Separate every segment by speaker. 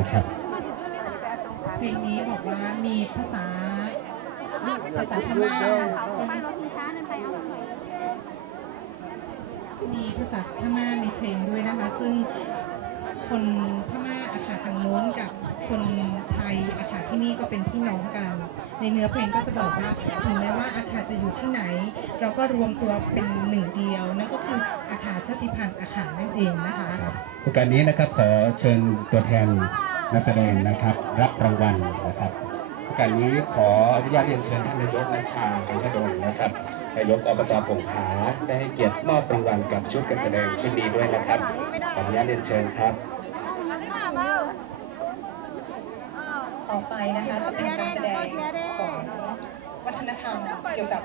Speaker 1: นะครับ
Speaker 2: เพลงนี้บอกว่ามีภาษาภาษาพม่ามีภาษาพม่าในเพลงด้วยนะคะ ซึ่งคนพม่าอาขาทางโน้นกับคนไทยอาขาที่นี่ก็เป็นพี่น้องกัน ในเนื้อเพลงก็จะบอกว่าถึงแม้ว่าอาขาจะอยู่ที่ไหน เราก็รวมตัวเป็นหนึ่งเดียวนั่นก็คืออาขาชาติพันธุ์อาขานั่นเองนะคะ
Speaker 1: โอกาสนี้นะครับขอเชิญตัวแทน นักแสดงนะครับ รับรางวัลนะครับโอกาสนี้ขออนุญาตเรียนเชิญท่านนายกนัชชากันทดลนะครับนายกอบตผงผาได้ให้เกียรติมอบรางวัลกับชุดการแสดงชุดนี้ด้วยนะครับ ขออนุญาตเรียนเชิญครับ
Speaker 2: ต่อไปนะคะจะเป็นการแสดงของวัฒนธรรมเกี่ยวกับ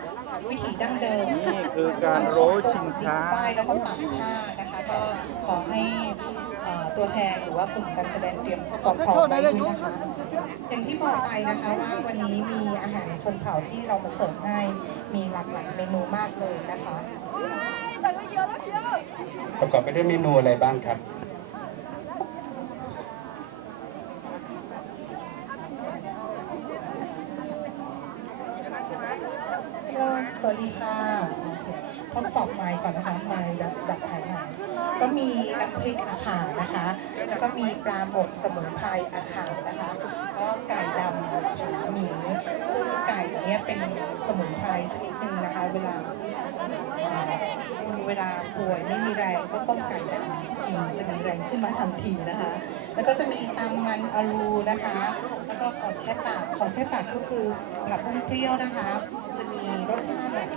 Speaker 2: วิถีดั้งเดิม
Speaker 3: นี่คือการโร้ชิงช้า
Speaker 2: ป้ายแล้วก็ปักผ้านะคะก็ขอให้เอ่อ ตัวแทนหรือว่ากลุ่มการแสดงเตรียมประกอบพร้อมไว้ด้วยนะคะอย่างที่บอกไปนะคะว่าวันนี้มีอาหารชนเผ่าที่เรามาเสิร์ฟให้มีหลากหลายเมนูมากเลยนะคะ
Speaker 1: ประกอบไปด้วยเมนูอะไรบ้างครับ
Speaker 2: ก็สวัสดีค่ะทดสอบไมค์ก่อนนะคะไมค์ดับดับถ่ายหาง ก็มีน้ำพริกอาขางนะคะ แล้วก็มีปลาหมกสมุนไพรอาขางนะคะก็ไก่ดำหมีซึ่งไก่เนี้ยเป็นสมุนไพรชนิดหนึ่งนะคะ เวลาเอ่อเวลาป่วยไม่มีแรงก็ต้มไก่ดำกินจะมีแรงขึ้นมาทันทีนะคะ แล้วก็จะมีตำมันอารูนะคะ แล้วก็ขอแช่ปากขอแช่ปากก็คือผักบุ้งเปรี้ยวนะคะ จะมีรสชาติแบบ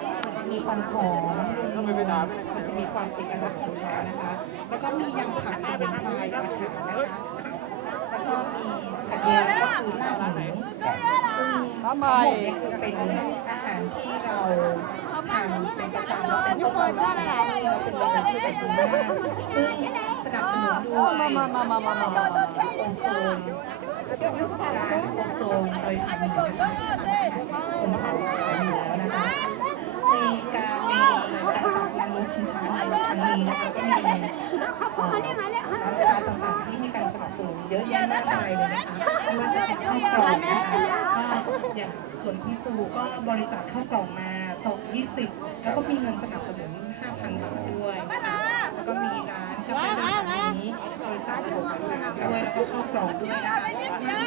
Speaker 2: มีความหอมมันจะมีความเอกลักษณ์ของเขานะคะ แล้วก็มียำผักสมุนไพรอาหารนะคะแล้วก็มีสัญญาก็คือลาบหมูซึ่งทั้งหมดเนี่ยคือเป็นอาหารที่เราทานเป็นประจำแล้วเป็นต้นตำรับที่เราเป็นเมนูที่แบบดีมากซึ่งสนับสนุนด้วยโอโซนร้านโอโซนโดยทางนี้นะคะชนเผ่าอยู่แล้วนะคะในการในการจัดงานรู้ชิงช้า ในครั้งนี้นะคะก็มีเอ่อร้านค้าต่างๆที่ให้การสนับสนุนเยอะแยะมากมายเลยนะคะไม่ว่าจะเป็นข้าวกล่องนะคะก็อย่างส่วนคุณครูก็บริจาคข้าวกล่องมาศพ20แล้วก็มีเงินสนับสนุน5,000บาทด้วยนะคะแล้วก็มีร้านกาแฟร้านนี้บริจาคโรงพยาด้วยแล้วก็ข้าวกล่องด้วยนะคะร้า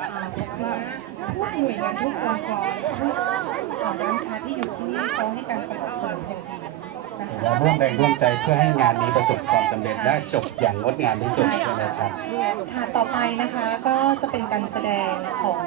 Speaker 2: อ่าขอบคุณนะทุกหน่วยงานทุกองค์กรทุกอ่าร้านค้าที่อยู่ที่นี่เขาให้การสนับสนุนอย่างดีนะ
Speaker 1: เรา ร่วมแรงร่วมใจเพื่อให้งานนี้ประสบความสำเร็จและจบอย่างงดงามที่สุดใช่ไหมครับ
Speaker 2: ค่ะต่อไปนะคะก็จะเป็นการแสดงของ